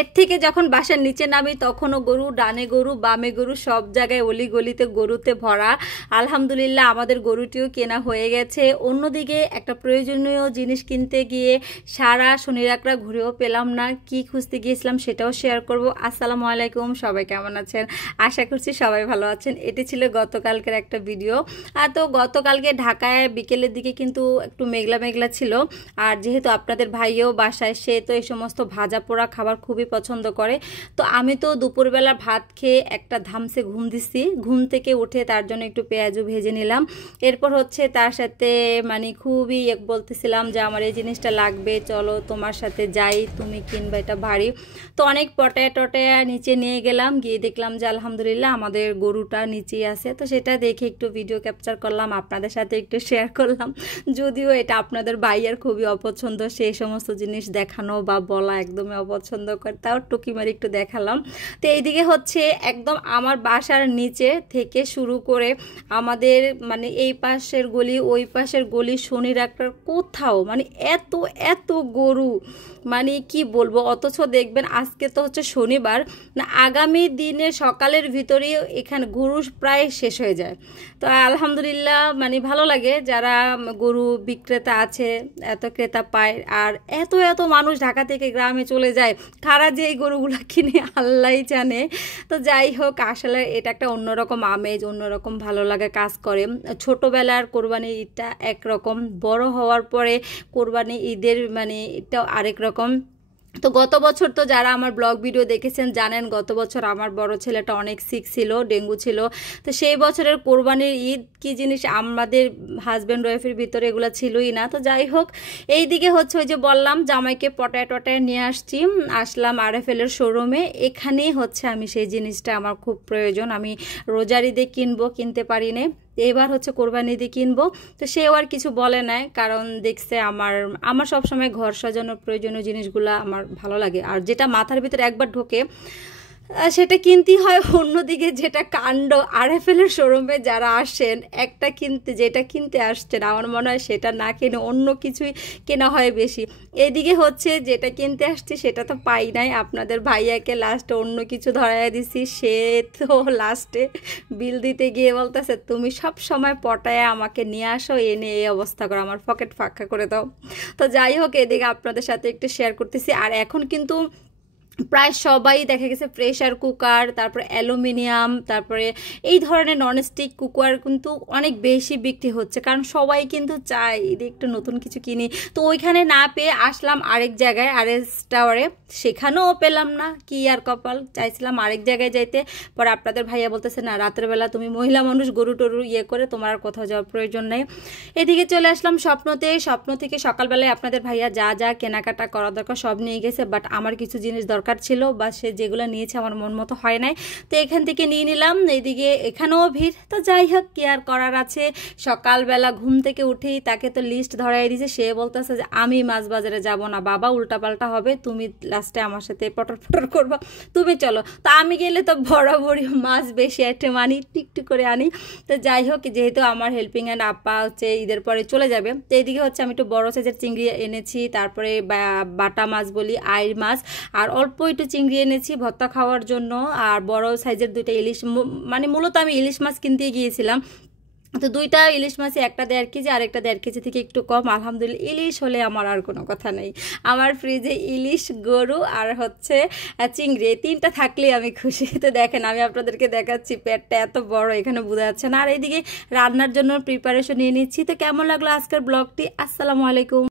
এর থেকে যখন বাসার নিচে নামি তখনও গরু, ডানে গরু, বামে গরু, সব জায়গায় অলি গলিতে গরুতে ভরা। আলহামদুলিল্লাহ আমাদের গরুটিও কেনা হয়ে গেছে। অন্যদিকে একটা প্রয়োজনীয় জিনিস কিনতে গিয়ে সারা শনি রাকড়া ঘুরেও পেলাম না, কি খুঁজতে গিয়েছিলাম সেটাও শেয়ার করব। আসসালামু আলাইকুম, সবাই কেমন আছেন? আশা করছি সবাই ভালো আছেন। এটি ছিল গতকালকের একটা ভিডিও। তো গতকালকে ঢাকায় বিকেলের দিকে কিন্তু একটু মেঘলা মেঘলা ছিল, আর যেহেতু আপনাদের ভাইও বাসায়, সে তো এই সমস্ত ভাজা পোড়া খাবার খুবই পছন্দ করে। তো আমি তো দুপুরবেলা ভাত খেয়ে একটা ধামসে ঘুম দিছি, ঘুম থেকে উঠে তার জন্য একটু পেঁয়াজও ভেজে নিলাম। এরপর হচ্ছে তার সাথে মানে খুবই বলতেছিলাম যে আমার এই জিনিসটা লাগবে, চলো তোমার সাথে যাই, তুমি কিনবা এটা ভারী। তো অনেক পটায়া টটায়া নিচে নিয়ে গেলাম, গিয়ে দেখলাম যে আলহামদুলিল্লাহ আমাদের গরুটা নিচেই আছে। তো সেটা দেখে একটু ভিডিও ক্যাপচার করলাম, আপনাদের সাথে একটু শেয়ার করলাম। যদিও এটা আপনাদের ভাইয়ার খুবই অপছন্দ, সেই সমস্ত জিনিস দেখানো বা বলা একদমই অপছন্দ করে, তাও টুকি মারি একটু দেখালাম। তো এইদিকে হচ্ছে একদম আমার বাসার নিচে থেকে শুরু করে আমাদের মানে এই পাশের গলি ওই পাশের গলি শনি রাকড়ার কোথাও মানে এত এত গরু, মানে কি বলবো। অথচ দেখবেন আজকে তো হচ্ছে শনিবার, না আগামী দিনে সকালের ভিতরেই এখানে গরু প্রায় শেষ হয়ে যায়। তো আলহামদুলিল্লাহ মানে ভালো লাগে যারা গরু বিক্রেতা আছে, এত ক্রেতা পায়। আর এত এত মানুষ ঢাকা থেকে গ্রামে চলে যায়, কারা যে এই গরুগুলো কিনে আল্লাহই জানে। তো যাই হোক, আসলে এটা একটা অন্যরকম আমেজ, অন্যরকম ভালো লাগে কাজ করে। ছোটোবেলার কোরবানি ঈদটা একরকম, বড় হওয়ার পরে কোরবানি ঈদের মানে এটাও আরেক রকম। তো গত বছর তো যারা আমার ব্লগ ভিডিও দেখেছেন জানেন, গত বছর আমার বড় ছেলেটা অনেক সিক ছিল, ডেঙ্গু ছিল। তো সেই বছরের কোরবানির ঈদ কি জিনিস আমাদের হাজব্যান্ড ওয়াইফের ভিতরে এগুলো ছিলই না। তো যাই হোক, এই দিকে হচ্ছে ওই যে বললাম জামাইকে পটায় টটায় নিয়ে আসলাম আরএফএলের শোরুমে। এখানেই হচ্ছে আমি সেই জিনিসটা আমার খুব প্রয়োজন, আমি রোজার ঈদে কিনবো, কিনতে পারি না, এবার হচ্ছে কোরবানি ঈদে কিনবো। তো সেও আর কিছু বলে নাই, কারণ দেখছে আমার আমার সবসময় ঘর সাজানোর প্রয়োজনীয় জিনিসগুলো আমার ভালো লাগে, আর যেটা মাথার ভিতরে একবার ঢোকে সেটা কিনতেই হয়। অন্যদিকে যেটা কাণ্ড, আরএফএলের শোরুমে যারা আসেন একটা কিনতে, যেটা কিনতে আসছেন আমার মনে হয় সেটা না কিনে অন্য কিছুই কেনা হয় বেশি। এদিকে হচ্ছে যেটা কিনতে আসছি সেটা তো পাই নাই, আপনাদের ভাইয়াকে লাস্টে অন্য কিছু ধরাইয়া দিছি। সে তো লাস্টে বিল দিতে গিয়ে বলতেছে তুমি সব সময় পটায় আমাকে নিয়ে আসো, এনে এই অবস্থা করো, আমার পকেট ফাঁকা করে দাও। তো যাই হোক, এদিকে আপনাদের সাথে একটু শেয়ার করতেছি। আর এখন কিন্তু প্রায় সবাই দেখা গেছে প্রেশার কুকার, তারপরে অ্যালুমিনিয়াম, তারপরে এই ধরনের ননস্টিক কুকার কিন্তু অনেক বেশি বিক্রি হচ্ছে, কারণ সবাই কিন্তু চায় এদিকে একটু নতুন কিছু কিনি। তো ওইখানে না পেয়ে আসলাম আরেক জায়গায়, আরএস টাওয়ারে, সেখানেও পেলাম না, কি আর কপাল। চাইছিলাম আরেক জায়গায় যাইতে, পরে আপনাদের ভাইয়া বলতেছে না রাতের বেলা তুমি মহিলা মানুষ, গরু টরু করে তোমার আর কোথাও যাওয়ার প্রয়োজন নেই। এদিকে চলে আসলাম স্বপ্নতে। স্বপ্ন থেকে সকালবেলায় আপনাদের ভাইয়া যা যা কেনাকাটা করা দরকার সব নিয়ে গেছে, বাট আমার কিছু জিনিস দরকার ছিল, বা সে যেগুলো নিয়েছে আমার মন মতো হয় নাই, তো এখান থেকে নিয়ে নিলাম। এইদিকে এখানেও ভিড়। তো যাই হোক, কি আর করার আছে। সকালবেলা ঘুম থেকে উঠেই তাকে তো লিস্ট ধরাই দিয়েছে, সে বলতেছে যে আমি মাছ বাজারে যাব না বাবা, উল্টাপাল্টা হবে, তুমি লাস্টে আমার সাথে পটর পটর করবা, তুমি চলো। তো আমি গেলে তো বরাবরই মাছ বেশি আইটেম আনি, টিকটুক করে আনি। তো যাই হোক, যেহেতু আমার হেল্পিং হ্যান্ড আপা হচ্ছে ঈদের পরে চলে যাবে, তো এইদিকে হচ্ছে আমি একটু বড় সাইজের চিংড়ি এনেছি, তারপরে বাটা মাছ বলি, আইর মাছ, আর অল্প একটু চিংড়ি এনেছি ভর্তা খাওয়ার জন্য, আর বড় সাইজের দুইটা ইলিশ, মানে মূলত আমি ইলিশ মাছ কিনতে গিয়েছিলাম। তো দুইটা ইলিশ মাছে, একটা 1.5 কেজি আর একটা 1.5 কেজি থেকে একটু কম। আলহামদুলিল্লাহ, ইলিশ হলে আমার আর কোনো কথা নেই। আমার ফ্রিজে ইলিশ, গরু আর হচ্ছে চিংড়ি, এই তিনটা থাকলেই আমি খুশি। তো দেখেন আমি আপনাদেরকে দেখাচ্ছি, পেটটা এত বড় এখানে বোঝা যাচ্ছে না। আর এইদিকে রান্নার জন্য প্রিপারেশন নিয়ে নিচ্ছি। তো কেমন লাগলো আজকের ব্লগটি? আসসালামু আলাইকুম।